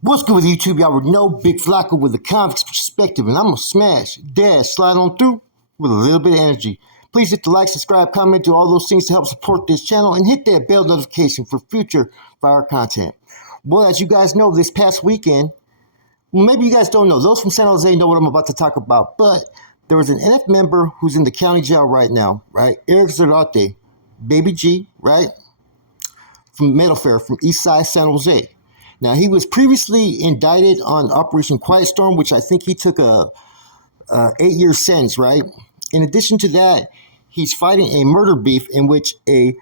What's good with YouTube? Y'all already know Big Flacco with the convict's perspective, and I'm gonna smash, dash, slide on through with a little bit of energy. Please hit the like, subscribe, comment, do all those things to help support this channel, and hit that bell notification for future fire content. Well, as you guys know, this past weekend, well, maybe you guys don't know, those from San Jose know what I'm about to talk about, but there was an NF member who's in the county jail right now, right? Eric Zarate, Baby G, right? From Meadowfair, from Eastside San Jose. Now, he was previously indicted on Operation Quiet Storm, which I think he took a 8-year sentence, right? In addition to that, he's fighting a murder beef in which an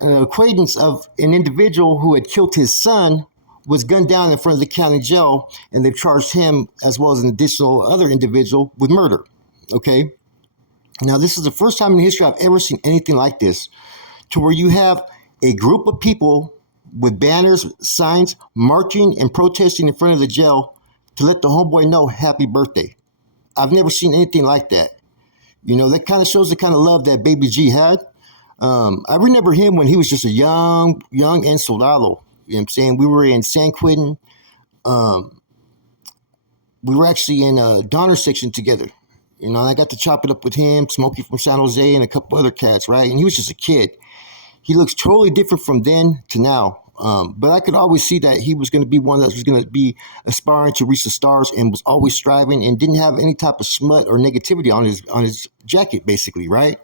acquaintance of an individual who had killed his son was gunned down in front of the county jail, and they've charged him as well as an additional other individual with murder, okay? Now, this is the first time in history I've ever seen anything like this, to where you have a group of people with banners, signs, marching and protesting in front of the jail to let the homeboy know happy birthday. I've never seen anything like that. You know, that kind of shows the kind of love that Baby G had. I remember him when he was just a young and soldado. You know what I'm saying? We were in San Quentin. We were actually in a Donner section together. You know, I got to chop it up with him, Smokey from San Jose, and a couple other cats, right? And he was just a kid. He looks totally different from then to now. But I could always see that he was going to be one that was going to be aspiring to reach the stars and was always striving and didn't have any type of smut or negativity on his jacket, basically, right?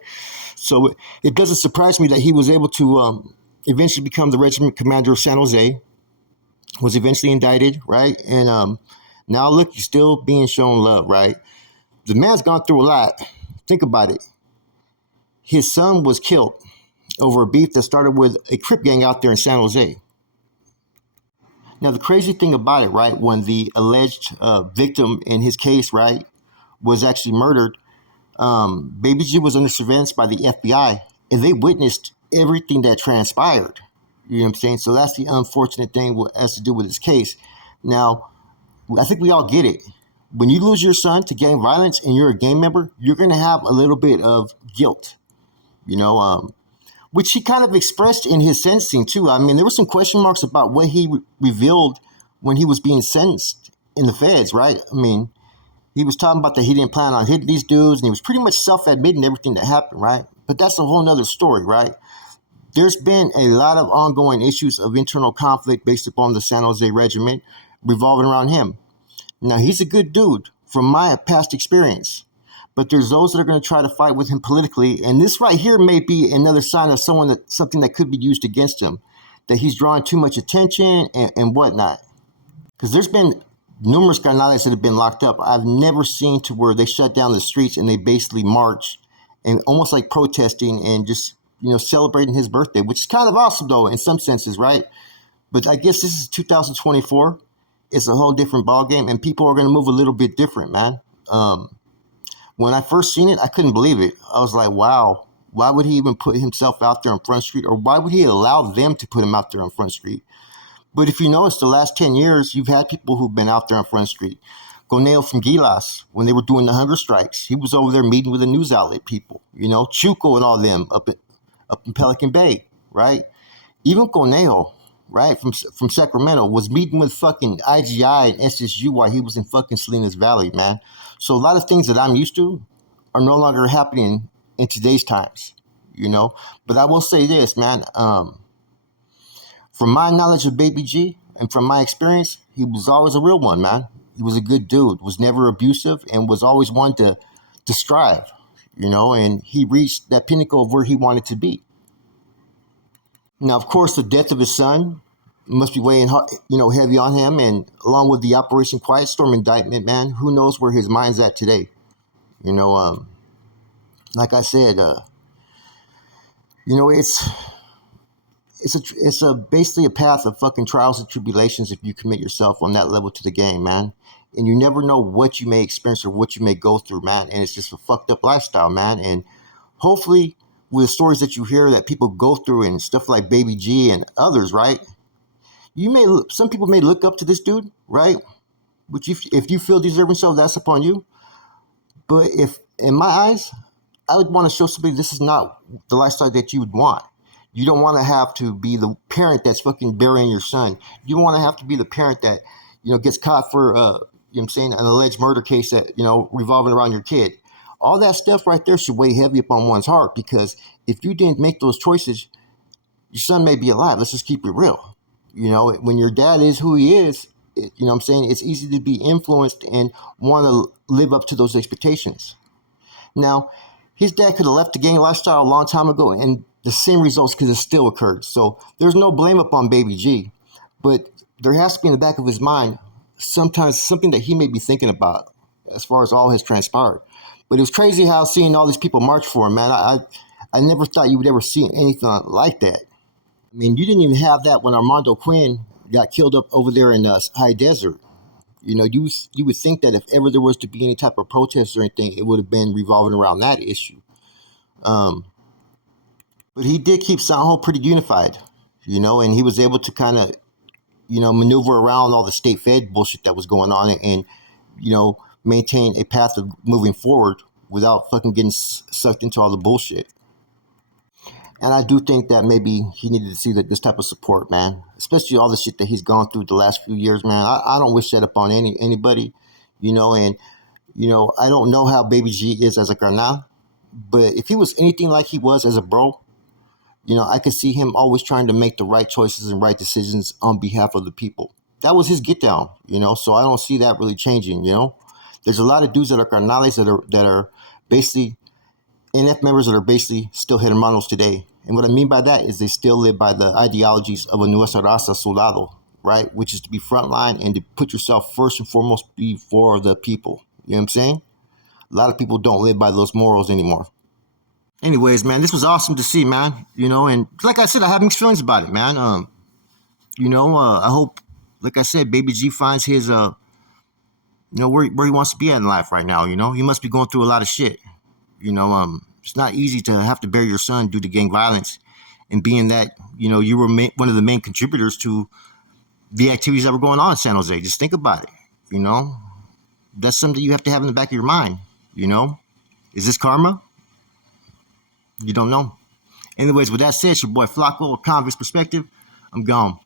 So it doesn't surprise me that he was able to eventually become the regiment commander of San Jose, was eventually indicted, right? And now look, he's still being shown love, right? The man's gone through a lot. Think about it. His son was killed over a beef that started with a Crip gang out there in San Jose. Now, the crazy thing about it, right, when the alleged victim in his case, right, was actually murdered, Baby G was under surveillance by the FBI, and they witnessed everything that transpired. You know what I'm saying? So that's the unfortunate thing that has to do with his case. Now, I think we all get it. When you lose your son to gang violence and you're a gang member, you're going to have a little bit of guilt, you know, which he kind of expressed in his sentencing, too. I mean, there were some question marks about what he revealed when he was being sentenced in the feds, right? I mean, he was talking about that he didn't plan on hitting these dudes, and he was pretty much self-admitting everything that happened, right? But that's a whole nother story, right? There's been a lot of ongoing issues of internal conflict based upon the San Jose regiment revolving around him. Now, he's a good dude from my past experience. But there's those that are going to try to fight with him politically. And this right here may be another sign of something that could be used against him, that he's drawing too much attention and whatnot. Because there's been numerous canales that have been locked up. I've never seen to where they shut down the streets and they basically march and almost like protesting and just, you know, celebrating his birthday, which is kind of awesome, though, in some senses, right? But I guess this is 2024. It's a whole different ballgame, and people are going to move a little bit different, man. When I first seen it, I couldn't believe it. I was like, wow, why would he even put himself out there on Front Street? Or why would he allow them to put him out there on Front Street? But if you notice, the last 10 years, you've had people who've been out there on Front Street. Goneo from Gilas, when they were doing the hunger strikes, he was over there meeting with the news outlet people. You know, Chuco and all them up in Pelican Bay, right? Even Goneo, right, from Sacramento, was meeting with fucking IGI and SSU while he was in fucking Salinas Valley, man. So a lot of things that I'm used to are no longer happening in today's times, you know. But I will say this, man. From my knowledge of Baby G and from my experience, he was always a real one, man. He was a good dude, was never abusive, and was always one to strive, you know. And he reached that pinnacle of where he wanted to be. Now, of course, the death of his son must be weighing, you know, heavy on him, and along with the Operation Quiet Storm indictment, man, who knows where his mind's at today? You know, like I said, you know, it's basically a path of fucking trials and tribulations if you commit yourself on that level to the game, man. And you never know what you may experience or what you may go through, man. And it's just a fucked up lifestyle, man. And hopefully, with the stories that you hear that people go through and stuff like Baby G and others, right? Some people may look up to this dude, right? Which if you feel deserving so, that's upon you. But if, in my eyes, I would want to show somebody this is not the lifestyle that you would want. You don't want to have to be the parent that's fucking burying your son. You want to have to be the parent that gets caught for, I'm saying, an alleged murder case that, revolving around your kid. All that stuff right there should weigh heavy upon one's heart, because if you didn't make those choices, your son may be alive. Let's just keep it real. When your dad is who he is, I'm saying, it's easy to be influenced and want to live up to those expectations. Now, his dad could have left the gang lifestyle a long time ago, and the same results could have still occurred. So there's no blame upon Baby G, but there has to be in the back of his mind sometimes something that he may be thinking about as far as all has transpired. But it was crazy how seeing all these people march for him, man. I never thought you would ever see anything like that. I mean, you didn't even have that when Armando Quinn got killed up over there in High Desert. You would think that if ever there was to be any type of protest or anything, it would have been revolving around that issue. Um, but he did keep Sanho pretty unified, and he was able to kind of, maneuver around all the state fed bullshit that was going on, and maintain a path of moving forward without fucking getting sucked into all the bullshit. And I do think that maybe he needed to see this type of support, man. Especially all the shit that he's gone through the last few years, man. I don't wish that upon anybody, and I don't know how Baby G is as a carnal, but if he was anything like he was as a bro, I could see him always trying to make the right choices and right decisions on behalf of the people. That was his get down, so I don't see that really changing, There's a lot of dudes that are carnales that are basically NF members that are basically still hermanos today. And what I mean by that is they still live by the ideologies of a Nuestra Raza Soldado, right? Which is to be frontline and to put yourself first and foremost before the people. You know what I'm saying? A lot of people don't live by those morals anymore. Anyways, man, this was awesome to see, man. And like I said, I have mixed feelings about it, man. I hope, like I said, Baby G finds his, where he wants to be at in life right now. He must be going through a lot of shit. It's not easy to have to bury your son due to gang violence, and being that, you were one of the main contributors to the activities that were going on in San Jose. Just think about it. That's something you have to have in the back of your mind. Is this karma? You don't know. Anyways, with that said, it's your boy Flacco, Convict's Perspective. I'm gone.